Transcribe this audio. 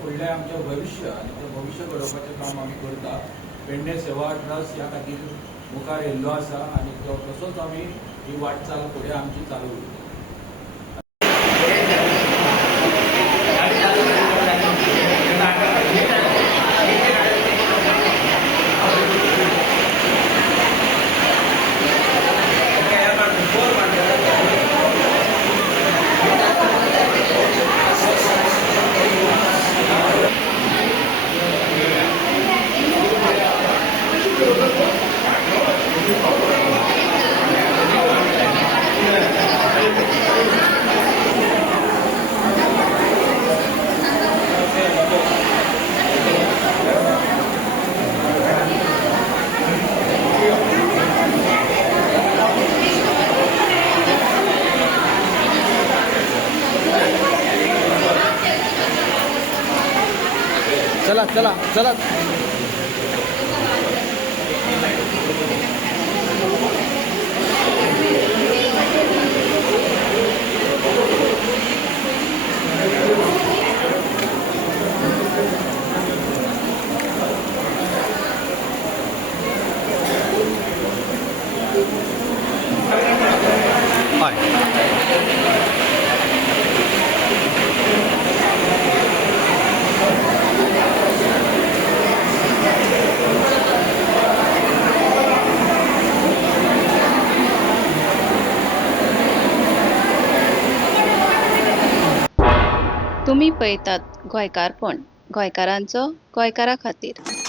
फुडलें आमचें भविष्य आनी तें भविष्य घडोवपाचें काम आमी करता. पेडणे सेवा ट्रस्ट ह्या खातीर मुखार येयल्लो आसा आनी तसोच आमी ही वाटचाल फुडें आमची चालू उरता. चला चला चला. तुम्ही पळयतात गोंयकारपण, गोंयकारांचो गोंयकारा खातीर.